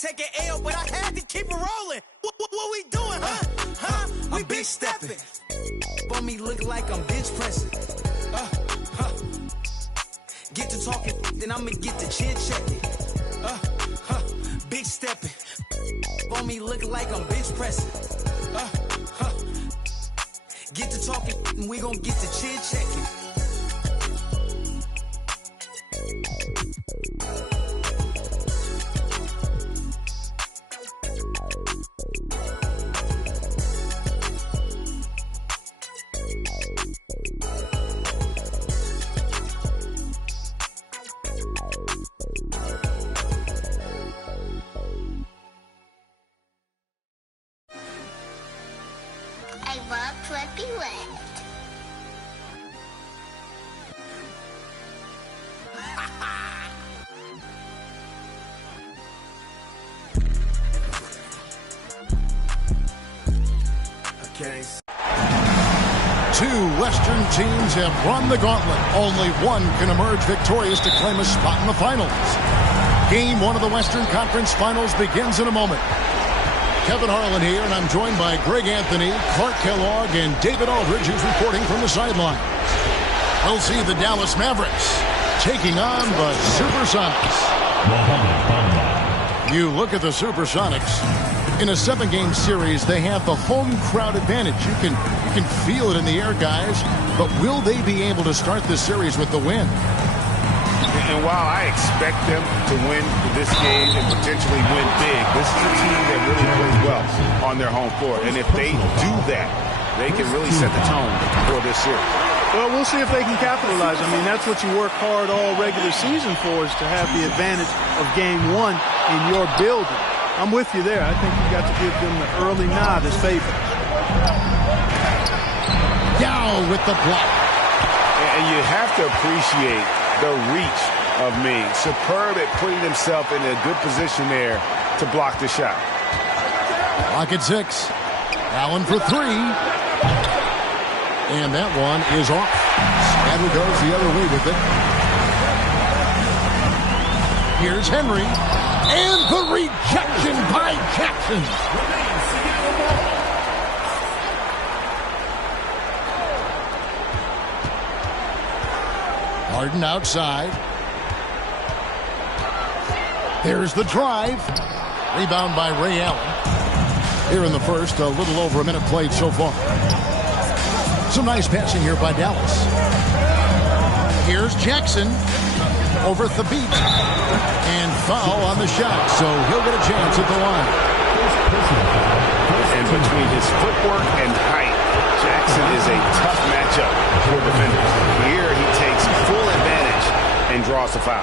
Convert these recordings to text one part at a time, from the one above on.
take an L, but I had to keep it rolling. What we doing, huh? We big stepping. For me, look like I'm bench pressing. Get to talking, then I'ma get to chin checking. Big stepping. For me, look like I'm bench pressing. Get to talking, and we gon' get to chin checking. I walked what we left. Okay. Two Western teams have run the gauntlet. Only one can emerge victorious to claim a spot in the finals. Game one of the Western Conference Finals begins in a moment. Kevin Harlan here, and I'm joined by Greg Anthony, Clark Kellogg, and David Aldridge, who's reporting from the sidelines. We'll see the Dallas Mavericks taking on the Supersonics. You look at the Supersonics. In a 7-game series, they have the home crowd advantage. You can feel it in the air, guys. But will they be able to start this series with the win? And while I expect them to win this game and potentially win big, this is a team that really plays well on their home court. And if they do that, they can really set the tone for this series. Well, we'll see if they can capitalize. I mean, that's what you work hard all regular season for, is to have the advantage of game one in your building. I'm with you there. I think you've got to give them the early nod as favorites. Yao with the block. And you have to appreciate the reach of Ming. Superb at putting himself in a good position there to block the shot. Clock at 6. Allen for 3. And that one is off. Adler goes the other way with it. Here's Henry. And the rejection by Jackson. Harden outside. There's the drive. Rebound by Ray Allen. Here in the first, a little over a minute played so far. Some nice passing here by Dallas. Here's Jackson over Thabit. And foul on the shot, so he'll get a chance at the line. And between his footwork and height, Jackson is a tough matchup for defenders. Here he takes full advantage and draws the foul.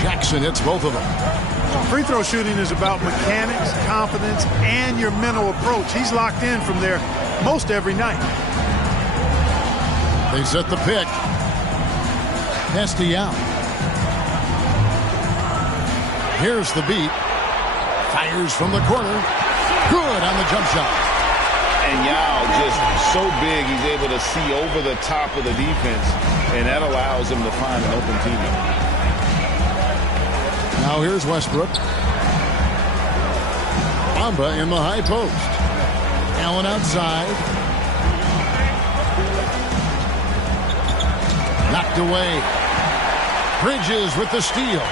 Jackson hits both of them. Free throw shooting is about mechanics, confidence, and your mental approach. He's locked in from there most every night. They set the pick. Pass to Yao. Here's the beat. Fires from the corner. Good on the jump shot. And Yao just so big, he's able to see over the top of the defense, and that allows him to find an open teammate. Now here's Westbrook. Bamba in the high post. Allen outside. Knocked away. Bridges with the steal.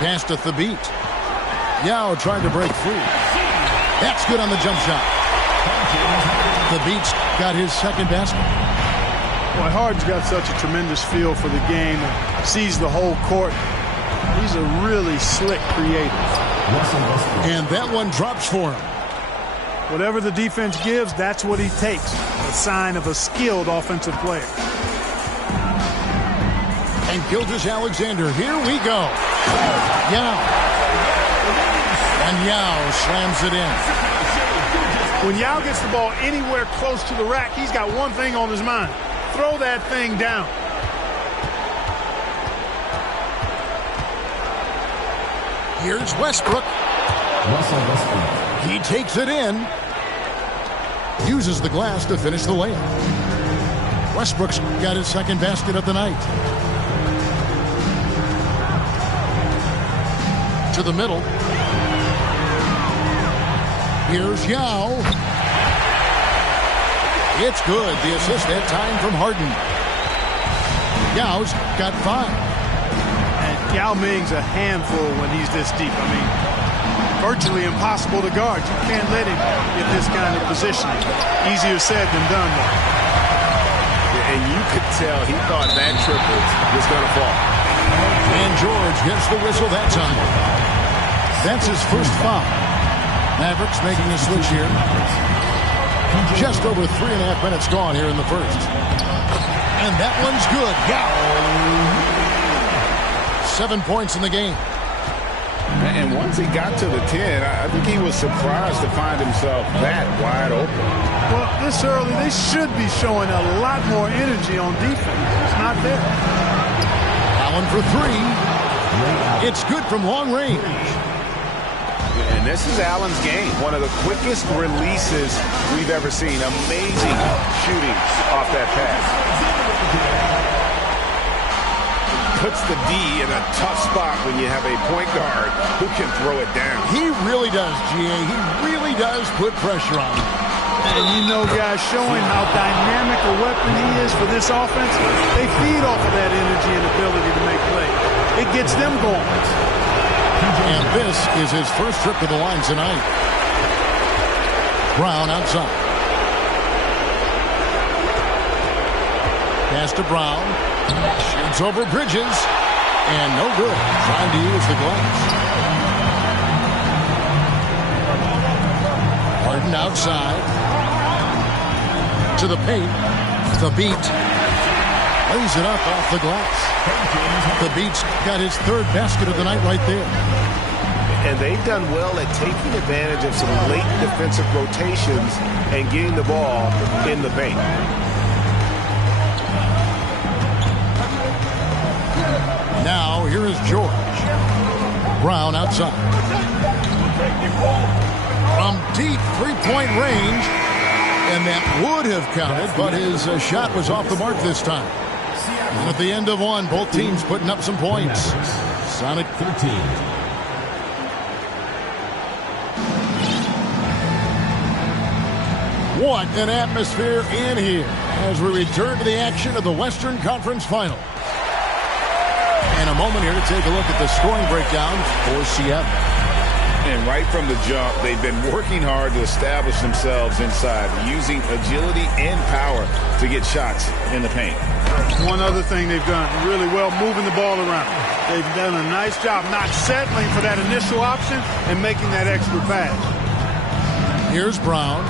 Pass to Thabit. Yao tried to break free. That's good on the jump shot. Thabit's got his second basket. Boy, Harden's got such a tremendous feel for the game and sees the whole court. He's a really slick creator. And that one drops for him. Whatever the defense gives, that's what he takes. A sign of a skilled offensive player. And Gilgeous-Alexander, here we go. Yao. And Yao slams it in. When Yao gets the ball anywhere close to the rack, he's got one thing on his mind. Throw that thing down. Here's Westbrook. He takes it in. Uses the glass to finish the layup. Westbrook's got his second basket of the night. To the middle. Here's Yao. It's good. The assist that time from Harden. Yao's got 5. And Yao Ming's a handful when he's this deep. I mean, virtually impossible to guard. You can't let him get this kind of positioning. Easier said than done, though. And you could tell he thought that triple was going to fall. And George gets the whistle that time. That's his first foul. Mavericks making a switch here. Just over 3.5 minutes gone here in the first. And that one's good. Yeah. 7 points in the game. And once he got to the 10, I think he was surprised to find himself that wide open. Well, this early, they should be showing a lot more energy on defense. It's not there. Allen for 3. It's good from long range. And this is Allen's game. One of the quickest releases we've ever seen. Amazing shooting off that pass. Puts the D in a tough spot when you have a point guard who can throw it down. He really does, G.A. He really does put pressure on him. And you know, guys, showing how dynamic a weapon he is for this offense, they feed off of that energy and ability to make plays. It gets them going. And this is his first trip to the line tonight. Brown outside. Pass to Brown. Shoots over Bridges. And no good. Trying to use the glass. Harden outside. To the paint. The beat. Lays it up off the glass. The Beat's got his 3rd basket of the night right there. And they've done well at taking advantage of some late defensive rotations and getting the ball in the paint. Now, here is George. Brown outside. From deep 3-point range. And that would have counted, but his shot was off the mark this time. And at the end of one, both teams putting up some points. Sonic 13. What an atmosphere in here as we return to the action of the Western Conference Final. And a moment here to take a look at the scoring breakdown for Seattle. And right from the jump, they've been working hard to establish themselves inside, using agility and power to get shots in the paint. One other thing they've done really well, moving the ball around. They've done a nice job not settling for that initial option and making that extra pass. Here's Brown.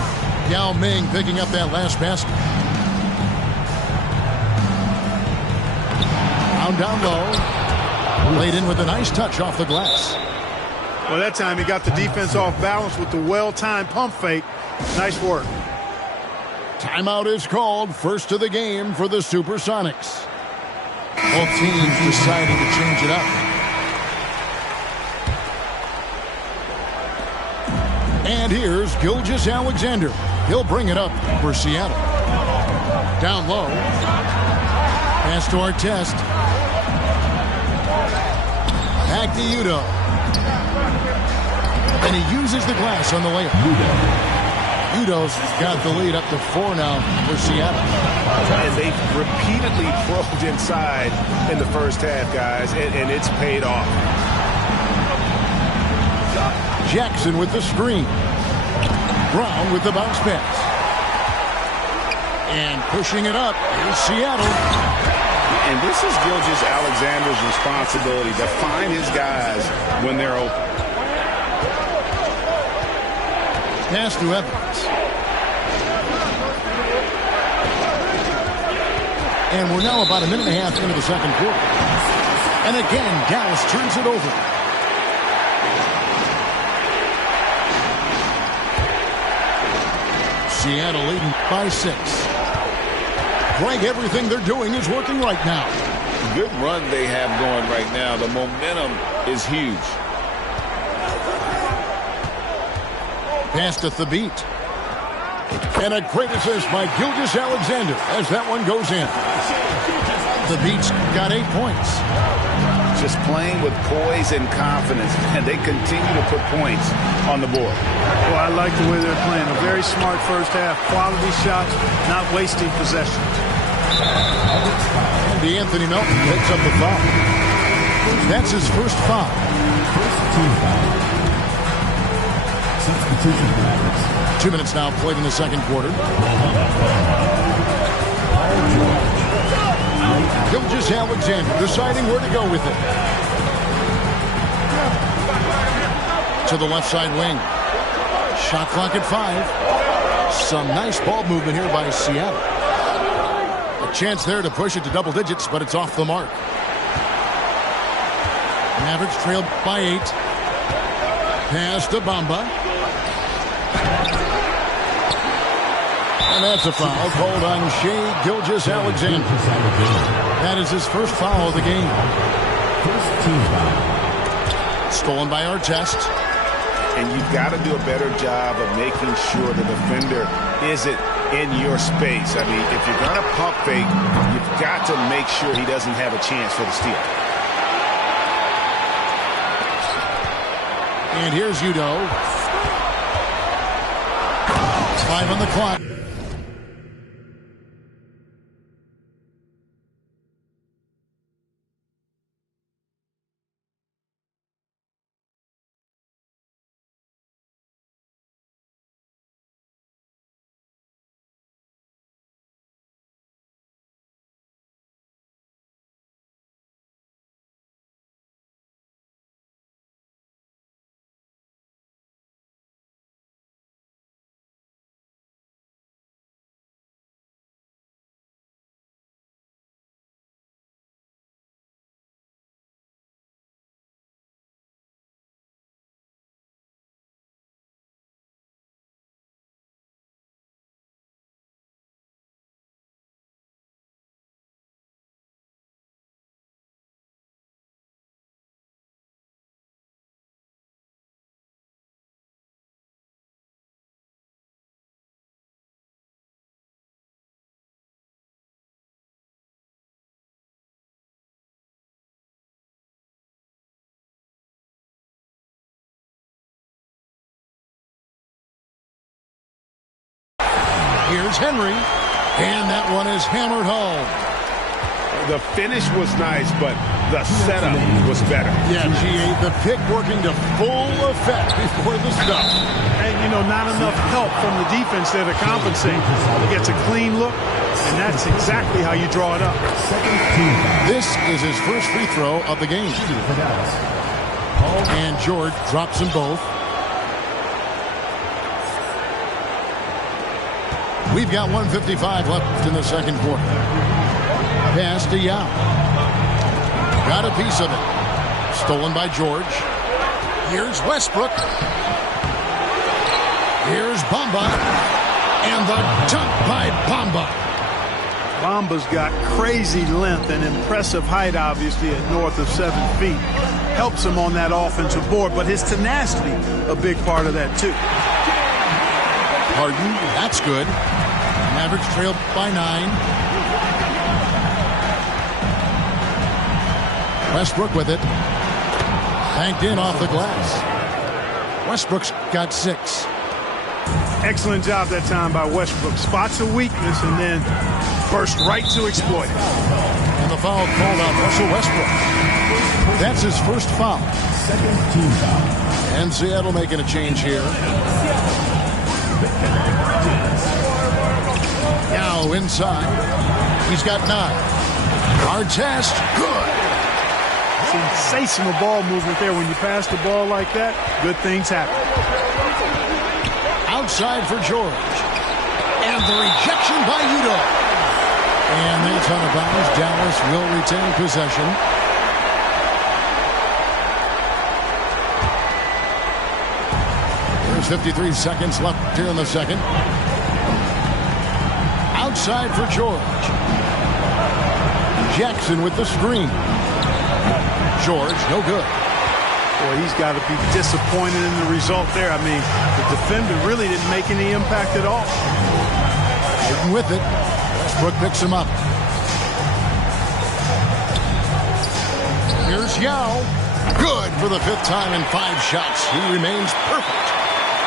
Yao Ming picking up that last basket. Brown down low. Laid in with a nice touch off the glass. Well, that time he got the defense off balance with the well-timed pump fake. Nice work. Timeout is called. First of the game for the Supersonics. Both teams deciding to change it up. And here's Gilgeous-Alexander. He'll bring it up for Seattle. Down low. Pass to Artest. Back to Udoh. And he uses the glass on the layup. Udoh's got the lead up to 4 now for Seattle. And they've repeatedly probed inside in the first half, guys, and it's paid off. Jackson with the screen. Brown with the bounce pass. And pushing it up is Seattle. And this is Gilgeous-Alexander's responsibility to find his guys when they're open. Pass to Evans. And we're now about a minute and a half into the second quarter. And again, Dallas turns it over. Seattle leading by 6. Greg, everything they're doing is working right now. Good run they have going right now. The momentum is huge. Pass to Thabit. And a great assist by Gilgeous-Alexander as that one goes in. Thabit's got 8 points. So just playing with poise and confidence, and they continue to put points on the board. Well, I like the way they're playing. A very smart first half. Quality shots, not wasting possession. And DeAnthony Melton picks up the foul. That's his first foul. First team foul. Substitution practice. 2 minutes now played in the second quarter. Gilgeous-Alexander deciding where to go with it. To the left side wing. Shot clock at 5. Some nice ball movement here by Seattle. A chance there to push it to double digits, but it's off the mark. Mavericks trailed by 8. Pass to Bamba. And that's a foul called on Shai Gilgeous-Alexander. That is his first foul of the game. First team foul. Stolen by Artest. And you've got to do a better job of making sure the defender isn't in your space. I mean, if you're going to pump fake, you've got to make sure he doesn't have a chance for the steal. And here's Udoh. 5 on the clock. Here's Henry, and that one is hammered home. The finish was nice, but the setup was better. Yeah, G.A., the pick working to full effect before the stop. And, you know, not enough help from the defense there to compensate. He gets a clean look, and that's exactly how you draw it up. This is his first free throw of the game. And George drops them both. We've got 1:55 left in the second quarter. Pass to Yao. Got a piece of it. Stolen by George. Here's Westbrook. Here's Bamba. And the dunk by Bamba. Bamba's got crazy length and impressive height, obviously, at north of 7 feet. Helps him on that offensive board, but his tenacity, a big part of that, too. Harden, that's good. Mavericks trailed by 9. Westbrook with it. Banked in off the glass. Westbrook's got 6. Excellent job that time by Westbrook. Spots a weakness and then burst right to exploit it. And the foul called on Russell Westbrook. That's his first foul. Second team foul. And Seattle making a change here. Now inside. He's got 9. Artest, good. Sensational ball movement there. When you pass the ball like that, good things happen. Outside for George. And the rejection by Udoh. And that's out of bounds. Dallas will retain possession. There's 53 seconds left here in the second. Outside for George. Jackson with the screen. George, no good. Boy, he's got to be disappointed in the result there. I mean, the defender really didn't make any impact at all. Hayden with it. Westbrook picks him up. Here's Here's Yao. Good for the 5th time in 5 shots. He remains perfect.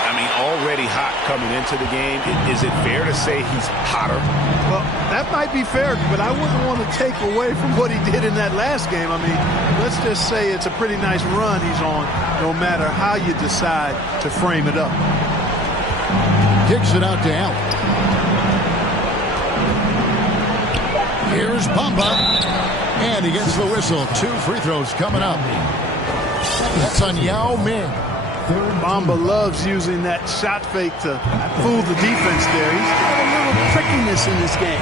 I mean, already hot coming into the game. Is it fair to say he's hotter? Well, that might be fair, but I wouldn't want to take away from what he did in that last game. I mean, let's just say it's a pretty nice run he's on, no matter how you decide to frame it up. Kicks it out to Allen. Here's Bamba. And he gets the whistle. 2 free throws coming up. That's on Yao Ming. Bamba loves using that shot fake to fool the defense there. He's got a little trickiness in this game.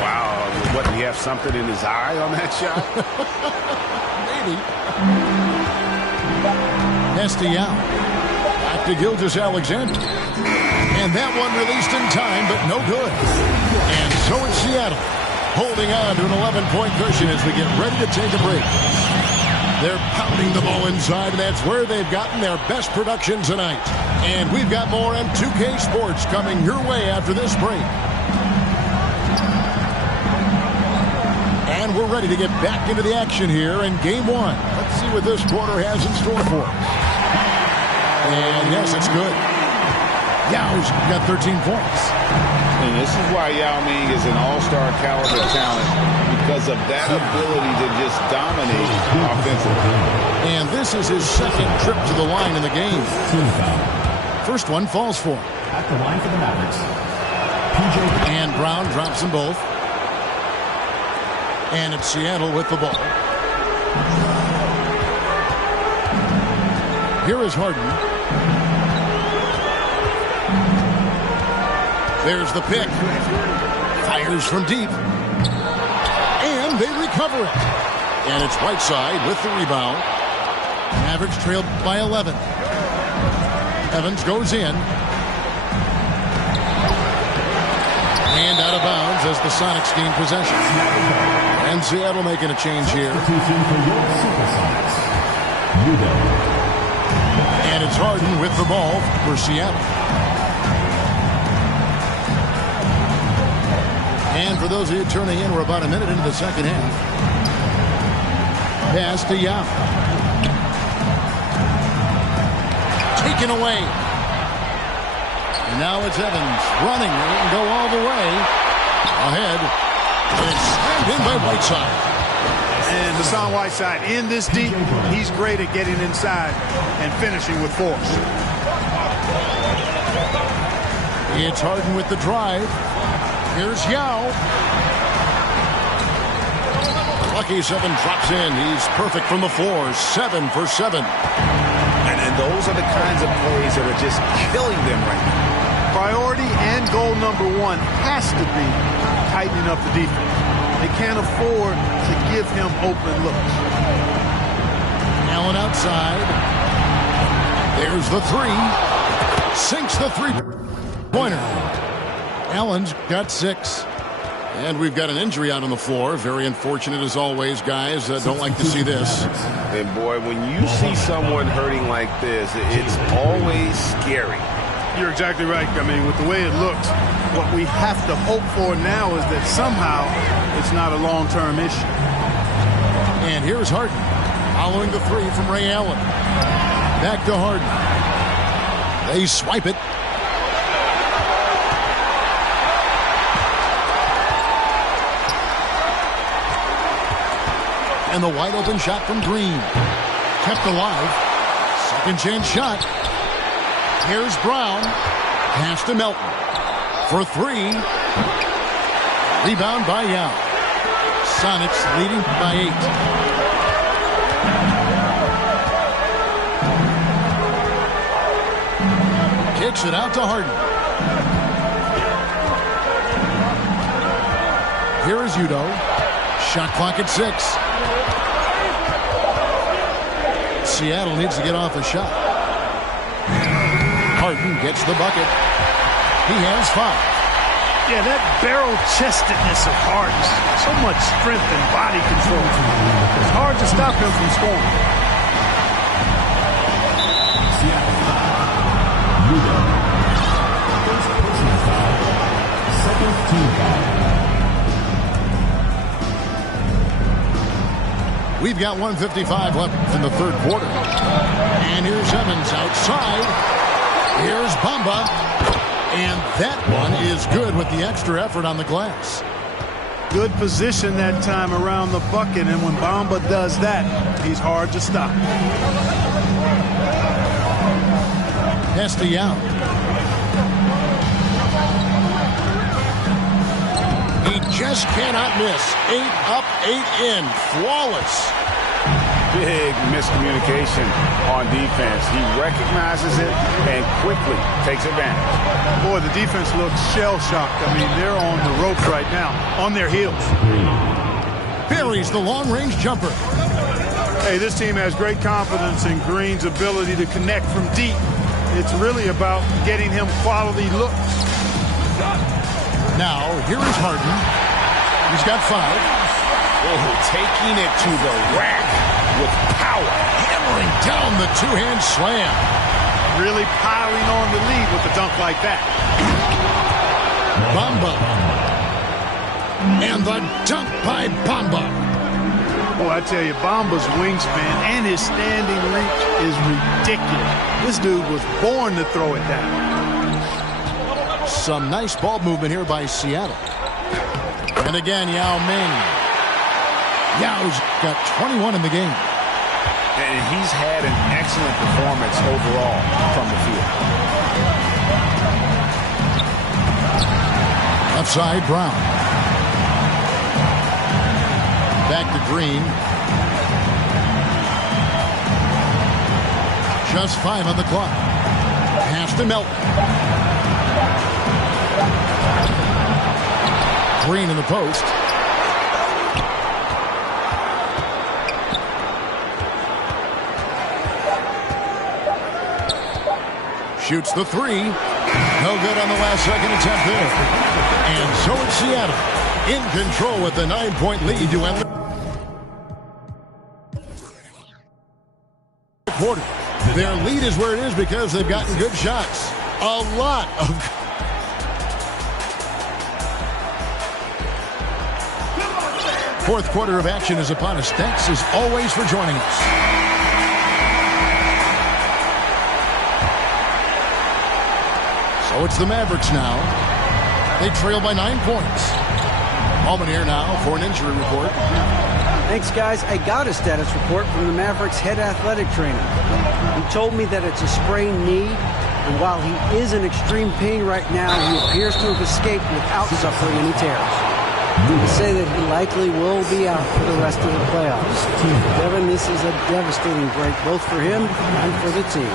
Wow. What, do you have something in his eye on that shot? Maybe. Pass to Yao. Back to Gilgeous-Alexander. And that one released in time, but no good. And so it's Seattle, holding on to an 11-point cushion as we get ready to take a break. They're pounding the ball inside, and that's where they've gotten their best production tonight. And we've got more M2K Sports coming your way after this break. And we're ready to get back into the action here in Game 1. Let's see what this quarter has in store for us. And yes, it's good. Yao's got 13 points. And this is why Yao Ming is an all-star caliber talent, because of that ability to just dominate offensively. And this is his 2nd trip to the line in the game. First one falls for him. At the line for the Mavericks, And Brown drops them both. And it's Seattle with the ball. Here is Harden. There's the pick. Fires from deep. And they recover it. And it's Whiteside with the rebound. Mavericks trailed by 11. Evans goes in. And out of bounds as the Sonics gain possession. And Seattle making a change here. And it's Harden with the ball for Seattle. And for those of you turning in, we're about a minute into the second half. Pass to Yao. Taken away. And now it's Evans running. He can go all the way. Ahead. And it's slammed in by Whiteside. And Hassan Whiteside in this deep, he's great at getting inside and finishing with force. It's Harden with the drive. Here's Yao. Lucky 7 drops in. He's perfect from the floor. 7 for 7. And those are the kinds of plays that are just killing them right now. Priority and goal number 1 has to be tightening up the defense. They can't afford to give him open looks. Allen outside. There's the 3. Sinks the 3-pointer. Allen's got 6. And we've got an injury out on the floor. Very unfortunate as always, guys. Don't like to see this. And boy, when you see someone hurting like this, it's always scary. You're exactly right. I mean, with the way it looks, what we have to hope for now is that somehow it's not a long-term issue. And here's Harden following the 3 from Ray Allen. Back to Harden. They swipe it. And the wide open shot from Green. Kept alive. Second chance shot. Here's Brown. Pass to Melton. For 3. Rebound by Yao. Sonics leading by 8. Kicks it out to Harden. Here is Udo. Shot clock at 6. Seattle needs to get off a shot. Harden gets the bucket. He has 5. Yeah, that barrel-chestedness of Harden. So much strength and body control. It's hard to stop him from scoring. Seattle. Udo. First personal foul. Second team foul. We've got 1:55 left in the third quarter. And here's Evans outside. Here's Bamba. And that one is good with the extra effort on the glass. Good position that time around the bucket, and when Bamba does that, he's hard to stop. Nasty out. He just cannot miss. 8 up, 8 in. Flawless. Big miscommunication on defense. He recognizes it and quickly takes advantage. Boy, the defense looks shell-shocked. I mean, they're on the ropes right now, on their heels. Buries the long-range jumper. Hey, this team has great confidence in Green's ability to connect from deep. It's really about getting him quality looks. Now, here is Harden. He's got 5. Oh, taking it to the rack with power. Hammering down the two-hand slam. Really piling on the lead with a dunk like that. Bamba. And the dunk by Bamba. Boy, I tell you, Bamba's wingspan and his standing reach is ridiculous. This dude was born to throw it down. Some nice ball movement here by Seattle. And again, Yao Ming. Yao's got 21 in the game. And he's had an excellent performance overall from the field. Left side, Brown. Back to Green. Just 5 on the clock. Pass to Melton. Green in the post. Shoots the 3. No good on the last second attempt there. And so it's Seattle in control with the 9-point lead to end the quarter. Their lead is where it is because they've gotten good shots. A lot of... Fourth quarter of action is upon us. Thanks as always for joining us. So it's the Mavericks now. They trail by 9 points. Allman here now for an injury report. Thanks, guys. I got a status report from the Mavericks head athletic trainer. He told me that it's a sprained knee, and while he is in extreme pain right now, he appears to have escaped without suffering any tears. They say that he likely will be out for the rest of the playoffs. Devin, this is a devastating break, both for him and for the team.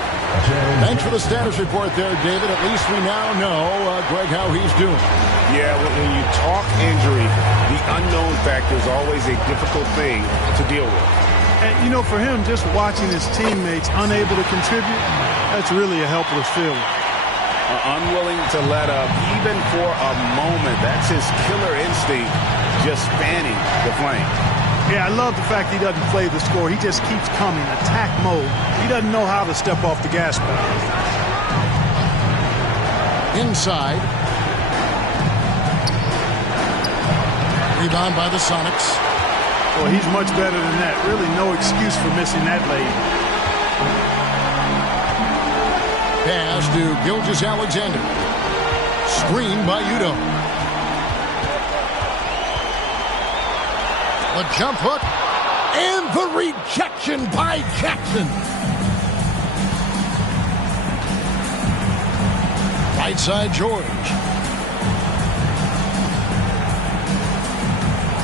Thanks for the status report there, David. At least we now know, Greg, how he's doing. Yeah, when you talk injury, the unknown factor is always a difficult thing to deal with. And, you know, for him, just watching his teammates unable to contribute, that's really a helpless feeling. Unwilling to let up, even for a moment. That's his killer instinct, just fanning the flame. Yeah, I love the fact he doesn't play the score. He just keeps coming, attack mode. He doesn't know how to step off the gas pedal. Inside. Rebound by the Sonics. Well, he's much better than that. Really no excuse for missing that lane. Pass to Gilgeous-Alexander. Screen by Udoh. The jump hook. And the rejection by Jackson. Right side, George.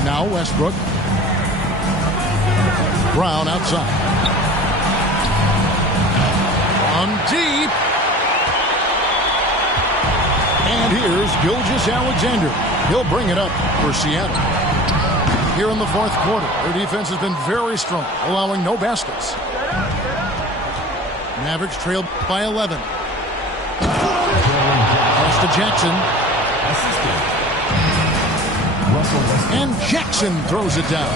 Now Westbrook. Brown outside. On deep. And here's Gilgeous-Alexander. He'll bring it up for Seattle. Here in the fourth quarter, their defense has been very strong, allowing no baskets. Mavericks trailed by 11. Pass to Jackson. And Jackson throws it down.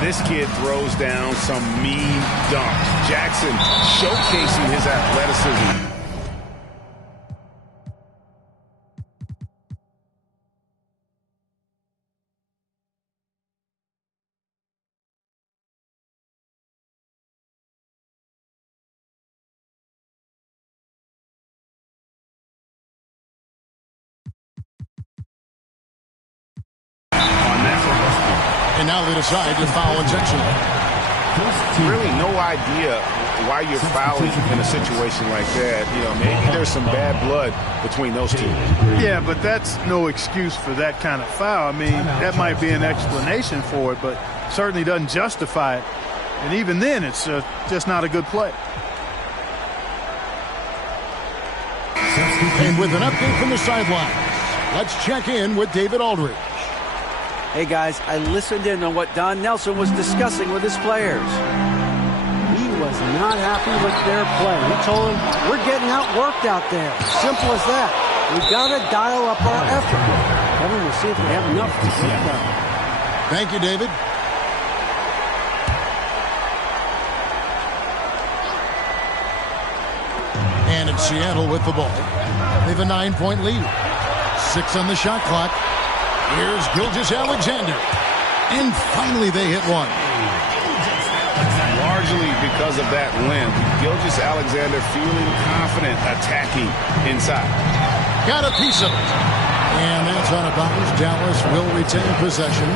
This kid throws down some mean dunks. Jackson showcasing his athleticism. And now they decide to foul intentionally. Really no idea why you're fouling in a situation like that. You know, maybe there's some bad blood between those two. Yeah, but that's no excuse for that kind of foul. I mean, that might be an explanation for it, but certainly doesn't justify it. And even then, it's just not a good play. And with an update from the sidelines, let's check in with David Aldridge. Hey, guys, I listened in on what Don Nelson was discussing with his players. He was not happy with their play. He told them, we're getting outworked out there. Simple as that. We've got to dial up our effort. Kevin, we'll see if we have enough to get it done. Thank you, David. And it's Seattle with the ball. They have a 9-point lead. 6 on the shot clock. Here's Gilgeous-Alexander. And finally they hit one. Largely because of that limp, Gilgeous-Alexander feeling confident attacking inside. Got a piece of it. And that's out of bounds. Dallas will retain possession.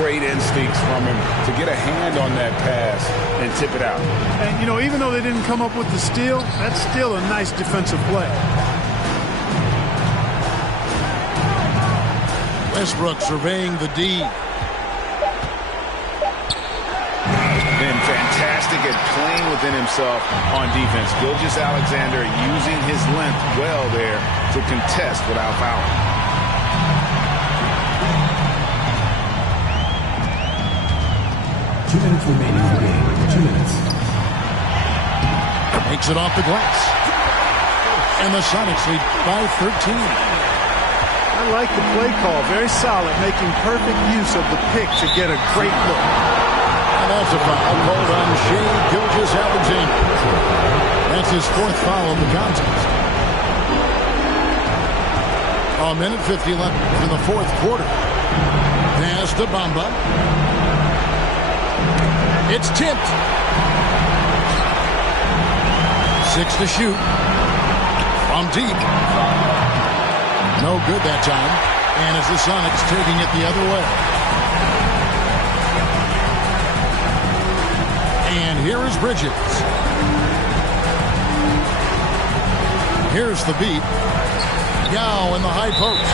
Great instincts from him to get a hand on that pass and tip it out. And, you know, even though they didn't come up with the steal, that's still a nice defensive play. Westbrook surveying the D. Been fantastic at playing within himself on defense. Gilgeous-Alexander using his length well there to contest without fouling. Minutes remaining in the game. 2 minutes. Makes it off the glass. And the Sonics lead by 13. I like the play call. Very solid, making perfect use of the pick to get a great look. And that's a foul called on Shai Gilgeous-Alexander. That's his 4th foul of the contest. A minute 50 left in the 4th quarter. Pass to Bamba. It's tipped. 6 to shoot. From deep. No good that time. And as the Sonics taking it the other way. And here is Bridges. Here's the beat. Yao in the high post.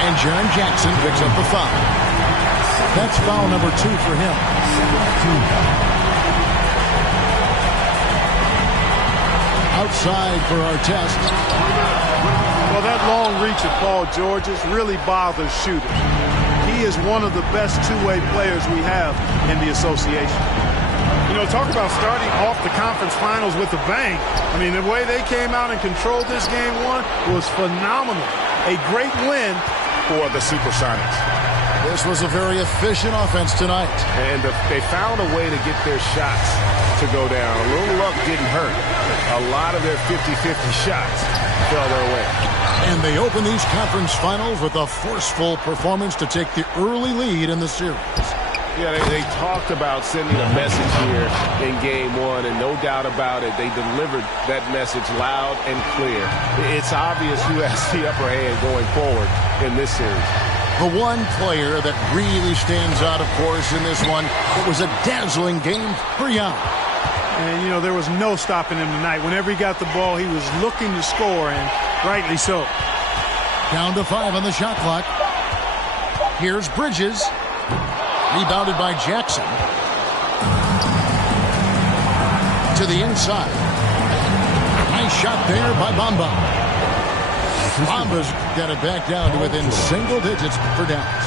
And Jaren Jackson picks up the foul. That's foul number 2 for him. Outside for our test. Well, that long reach of Paul George's really bothers shooters. He is one of the best two-way players we have in the association. You know, talk about starting off the conference finals with a bang. I mean, the way they came out and controlled this game 1 was phenomenal. A great win for the Supersonics. This was a very efficient offense tonight. And they found a way to get their shots to go down. A little luck didn't hurt. A lot of their 50-50 shots fell their way. And they open these conference finals with a forceful performance to take the early lead in the series. Yeah, they talked about sending a message here in Game 1, and no doubt about it, they delivered that message loud and clear. It's obvious who has the upper hand going forward in this series. The one player that really stands out, of course, in this one, it was a dazzling game for Yao. And, you know, there was no stopping him tonight. Whenever he got the ball, he was looking to score, and rightly so. Down to 5 on the shot clock. Here's Bridges. Rebounded by Jackson. To the inside. Nice shot there by Bamba. Bamba's got it back down to within single digits for Dallas.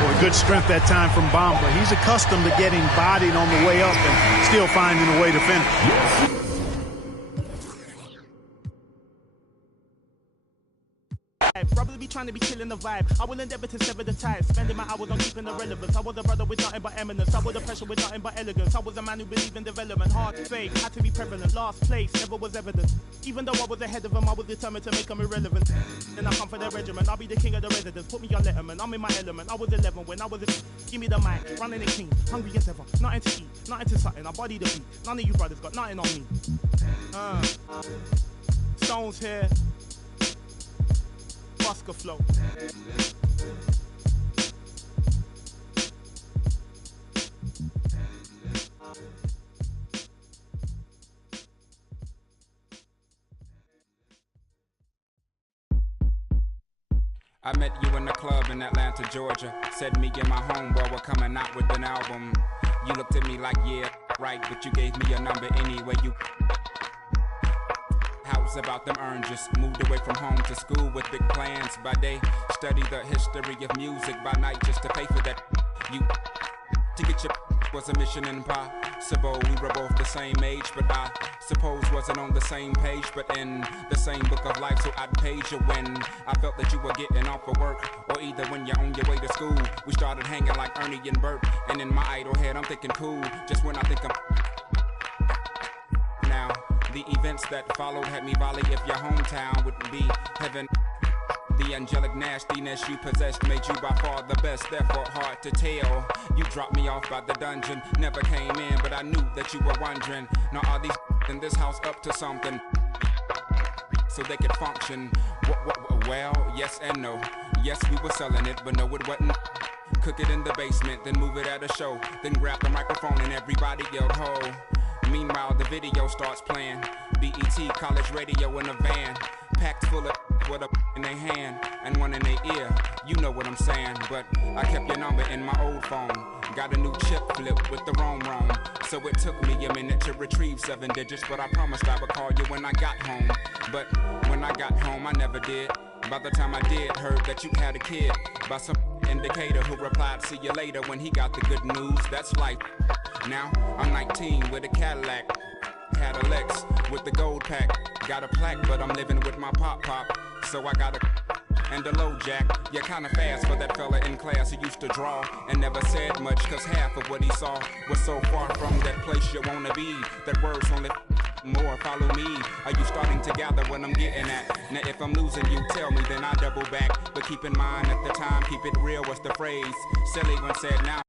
Boy, good strength that time from Bamba. He's accustomed to getting bodied on the way up and still finding a way to finish. Probably be trying to be killing the vibe. I will endeavor to sever the ties, spending my hours on keeping the relevance. I was a brother with nothing but eminence. I was a pressure with nothing but elegance. I was a man who believed in development. Hard to say, had to be prevalent. Last place never was evident. Even though I was ahead of them, I was determined to make them irrelevant. Then I come for their regiment. I'll be the king of the residence. Put me on Letterman. I'm in my element. I was 11 when I was a... Give me the mic, running the king, hungry as ever. Nothing to eat, nothing to something. I body the beat. None of you brothers got nothing on me. Stones here. Busker flow. I met you in the club in Atlanta, Georgia. Said me and my homeboy were coming out with an album. You looked at me like, yeah, right, but you gave me your number anyway. You house about them oranges. Moved away from home to school with big plans. By day, study the history of music. By night, just to pay for that. You to get your was a mission impossible. We were both the same age, but I suppose wasn't on the same page, but in the same book of life. So I'd page you when I felt that you were getting off of work, or either when you're on your way to school. We started hanging like Ernie and Bert, and in my idle head I'm thinking cool. Just when I think I'm now, the events that followed had me volley if your hometown would be heaven. The angelic nastiness you possessed made you by far the best, therefore hard to tell. You dropped me off by the dungeon, never came in, but I knew that you were wondering, now are these in this house up to something so they could function? Well, yes and no. Yes, we were selling it, but no, it wasn't. Cook it in the basement, then move it at a show, then grab the microphone and everybody yelled ho. Meanwhile, the video starts playing. BET, college radio in a van, packed full of with a in their hand and one in their ear. You know what I'm saying, but I kept your number in my old phone. Got a new chip flip with the roam. So it took me a minute to retrieve 7 digits, but I promised I would call you when I got home. But when I got home, I never did. By the time I did, heard that you had a kid by some indicator who replied, see you later, when he got the good news. That's life. Now I'm 19 with a Cadillac, had a Lex with the gold pack. Got a plaque, but I'm living with my pop. So I got a and a low jack. You're kinda fast for that fella in class who used to draw and never said much, cause half of what he saw was so far from that place you wanna be. That words only more, follow me. Are you starting to gather what I'm getting at? Now if I'm losing you, tell me, then I double back. But keep in mind at the time, keep it real was the phrase. Silly one said now